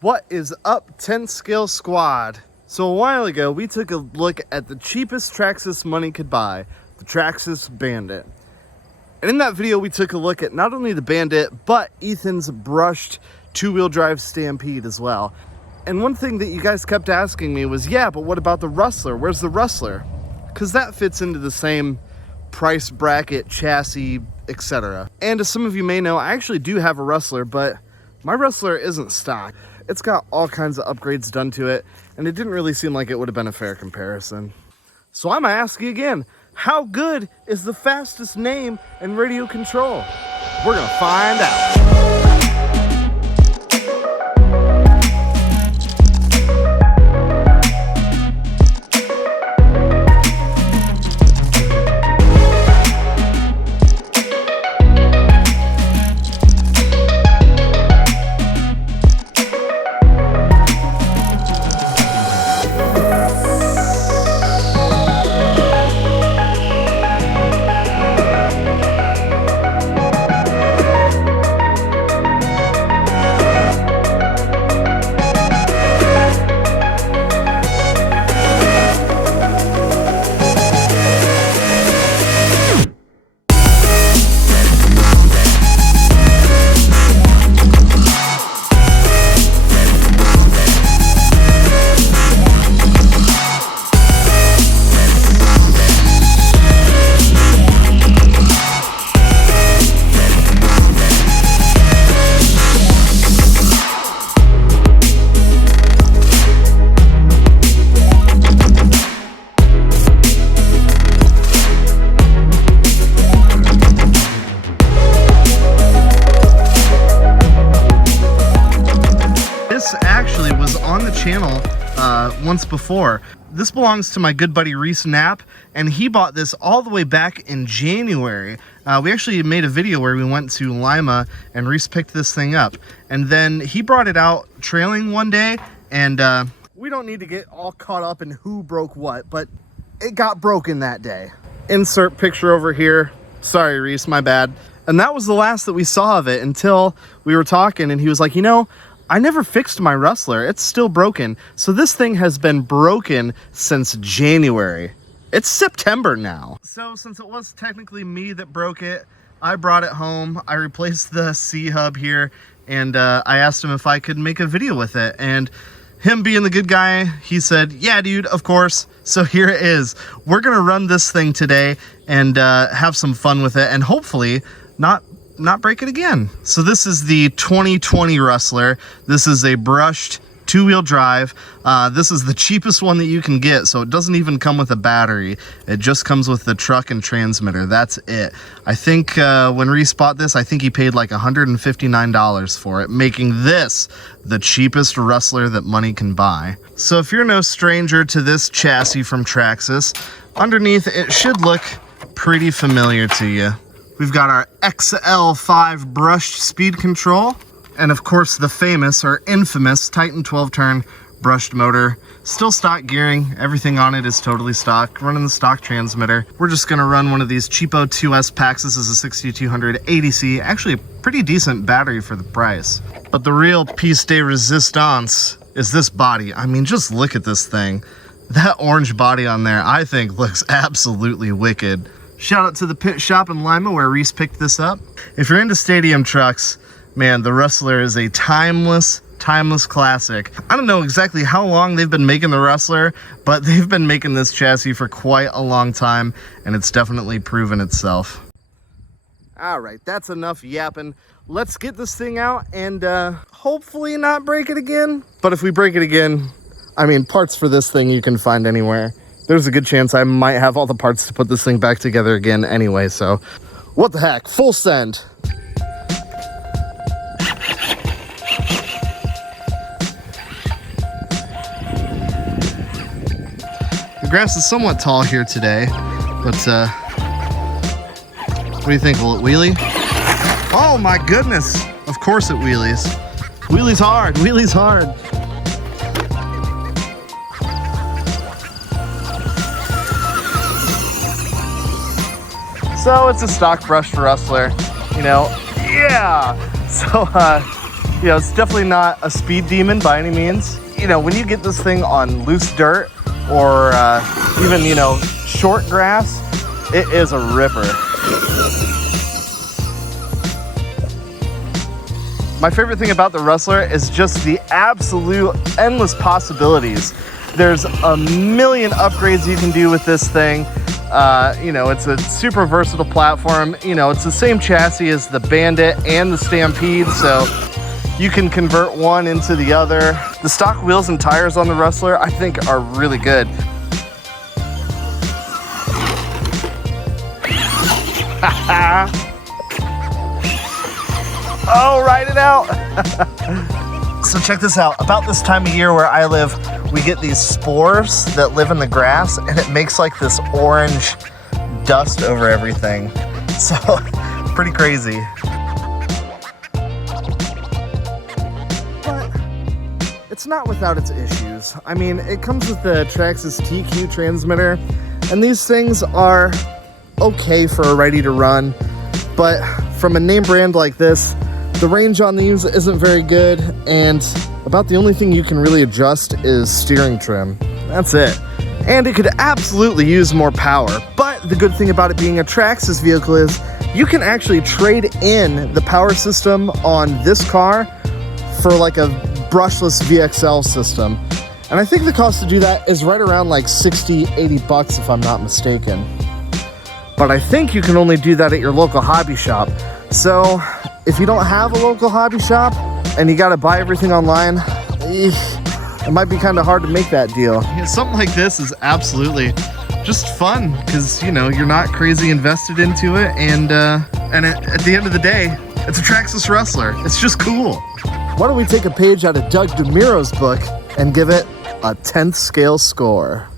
What is up, 10 Scale Squad? So a while ago, we took a look at the cheapest Traxxas money could buy, the Traxxas Bandit. And in that video, we took a look at not only the Bandit, but Ethan's brushed two-wheel drive Stampede as well. And one thing that you guys kept asking me was, yeah, but what about the Rustler? Where's the Rustler? Because that fits into the same price bracket, chassis, etc. And as some of you may know, I actually do have a Rustler, but my Rustler isn't stock. It's got all kinds of upgrades done to it, and it didn't really seem like it would have been a fair comparison. So I'm gonna ask you again, how good is the fastest name in radio control? We're gonna find out. Actually was on the channel once before. This belongs to my good buddy Reese Knapp, and he bought this all the way back in January. We actually made a video where we went to Lima and Reese picked this thing up, and then he brought it out trailing one day, and we don't need to get all caught up in who broke what, but it got broken that day. Insert picture over here. Sorry, Reese, my bad. And that was the last that we saw of it until we were talking, and he was like, you know, I never fixed my Rustler. It's still broken. So this thing has been broken since January. It's September now. So since it was technically me that broke it, I brought it home. I replaced the C-hub here, and I asked him if I could make a video with it. And him being the good guy, he said, yeah, dude, of course. So here it is. We're gonna run this thing today and have some fun with it, and hopefully not break it again. So this is the 2020 Rustler. This is a brushed two-wheel drive. This is the cheapest one that you can get, so it doesn't even come with a battery. It just comes with the truck and transmitter. That's it. I think when Reese bought this, I think he paid like $159 for it, making this the cheapest Rustler that money can buy. So if you're no stranger to this chassis from Traxxas, underneath it should look pretty familiar to you. We've got our XL5 brushed speed control, and of course the famous or infamous Titan 12-turn brushed motor. Still stock gearing, everything on it is totally stock, running the stock transmitter. We're just gonna run one of these cheapo 2S packs. This is a 6200 ADC, actually a pretty decent battery for the price. But the real piece de resistance is this body. I mean, just look at this thing. That orange body on there, I think looks absolutely wicked. Shout out to the Pit Shop in Lima where Reese picked this up. If you're into stadium trucks, man, the Rustler is a timeless classic. I don't know exactly how long they've been making the Rustler, but they've been making this chassis for quite a long time, and it's definitely proven itself. All right, that's enough yapping. Let's get this thing out and hopefully not break it again. But if we break it again, I mean, parts for this thing you can find anywhere. There's a good chance I might have all the parts to put this thing back together again anyway, so what the heck, full send. The grass is somewhat tall here today, but what do you think, will it wheelie? Oh my goodness, of course it wheelies. Wheelies hard, wheelies hard. So it's a stock brushed Rustler, you know, yeah. So You know, it's definitely not a speed demon by any means. You know, when you get this thing on loose dirt or even, you know, short grass, it is a ripper. My favorite thing about the Rustler is just the absolute endless possibilities. There's a million upgrades you can do with this thing. You know, it's a super versatile platform. You know, it's the same chassis as the Bandit and the Stampede, so you can convert one into the other. The stock wheels and tires on the Rustler, I think, are really good. Oh, ride it out. So check this out. About this time of year where I live, we get these spores that live in the grass, and it makes like this orange dust over everything. So pretty crazy. But it's not without its issues. I mean, it comes with the Traxxas TQ transmitter, and these things are okay for a ready to run, but from a name brand like this, the range on these isn't very good, and about the only thing you can really adjust is steering trim. That's it. And it could absolutely use more power, but the good thing about it being a Traxxas vehicle is you can actually trade in the power system on this car for like a brushless VXL system. And I think the cost to do that is right around like 60, 80 bucks if I'm not mistaken. But I think you can only do that at your local hobby shop. So if you don't have a local hobby shop and you got to buy everything online, it might be kind of hard to make that deal. Yeah, something like this is absolutely just fun because, you know, you're not crazy invested into it, and at the end of the day, it's a Traxxas Rustler. It's just cool. Why don't we take a page out of Doug DeMuro's book and give it a 10th scale score?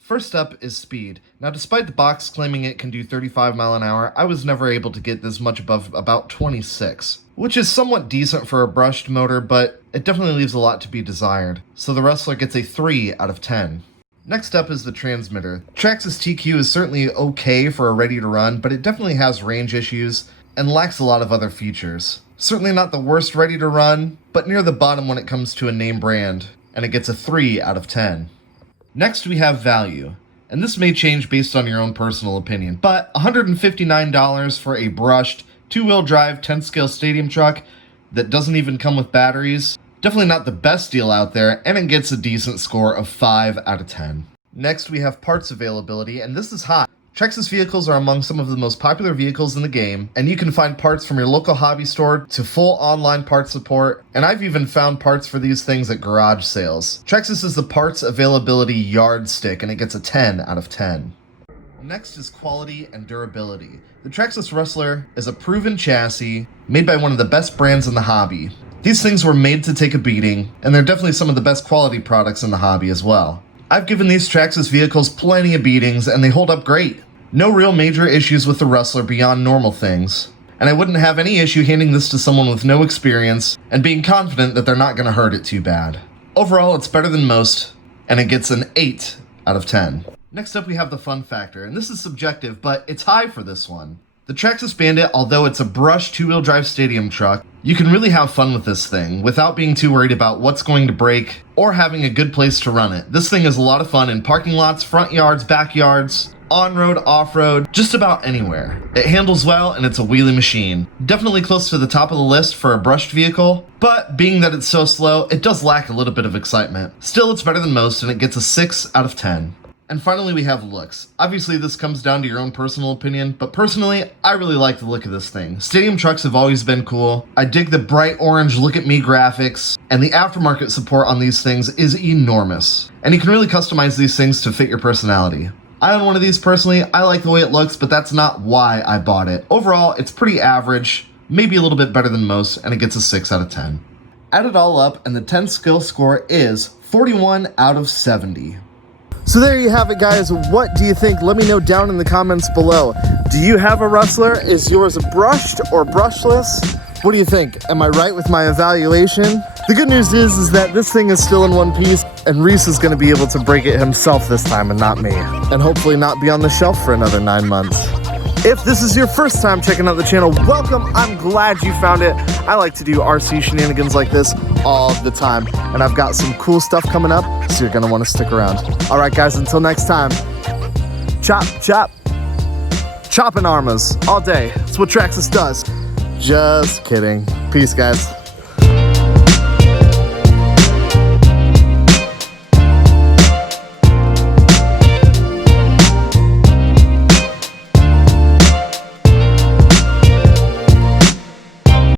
First up is speed. Now, despite the box claiming it can do 35 mile an hour, I was never able to get this much above about 26, which is somewhat decent for a brushed motor, but it definitely leaves a lot to be desired. So the Rustler gets a 3 out of 10. Next up is the transmitter. Traxxas TQ is certainly okay for a ready to run, but it definitely has range issues and lacks a lot of other features. Certainly not the worst ready to run, but near the bottom when it comes to a name brand, and it gets a 3 out of 10. Next we have value, and this may change based on your own personal opinion, but $159 for a brushed, two-wheel drive, 10-scale stadium truck that doesn't even come with batteries, definitely not the best deal out there, and it gets a decent score of 5 out of 10. Next we have parts availability, and this is hot. Traxxas vehicles are among some of the most popular vehicles in the game, and you can find parts from your local hobby store to full online parts support, and I've even found parts for these things at garage sales. Traxxas is the parts availability yardstick, and it gets a 10 out of 10. Next is quality and durability. The Traxxas Rustler is a proven chassis made by one of the best brands in the hobby. These things were made to take a beating, and they're definitely some of the best quality products in the hobby as well. I've given these Traxxas vehicles plenty of beatings, and they hold up great. No real major issues with the Rustler beyond normal things, and I wouldn't have any issue handing this to someone with no experience and being confident that they're not going to hurt it too bad. Overall, it's better than most, and it gets an 8 out of 10. Next up we have the fun factor, and this is subjective, but it's high for this one. The Traxxas Bandit, although it's a brushed two-wheel drive stadium truck, you can really have fun with this thing without being too worried about what's going to break or having a good place to run it. This thing is a lot of fun in parking lots, front yards, backyards, on-road, off-road, just about anywhere. It handles well, and it's a wheelie machine. Definitely close to the top of the list for a brushed vehicle, but being that it's so slow, it does lack a little bit of excitement. Still, it's better than most, and it gets a 6 out of 10. And finally, we have looks. Obviously, this comes down to your own personal opinion, but personally, I really like the look of this thing. Stadium trucks have always been cool. I dig the bright orange look at me graphics, and the aftermarket support on these things is enormous. And you can really customize these things to fit your personality. I own one of these personally. I like the way it looks, but that's not why I bought it. Overall, it's pretty average, maybe a little bit better than most, and it gets a 6 out of 10. Add it all up, and the 10 skill score is 41 out of 70. So there you have it, guys. What do you think? Let me know down in the comments below. Do you have a Rustler? Is yours brushed or brushless? What do you think? Am I right with my evaluation? The good news is that this thing is still in one piece, and Reese is going to be able to break it himself this time and not me. And hopefully not be on the shelf for another 9 months. If this is your first time checking out the channel, welcome. I'm glad you found it. I like to do RC shenanigans like this all the time, and I've got some cool stuff coming up, so you're gonna want to stick around. All right, guys, until next time, chop, chop, chopping armas all day. That's what Traxxas does. Just kidding. Peace, guys.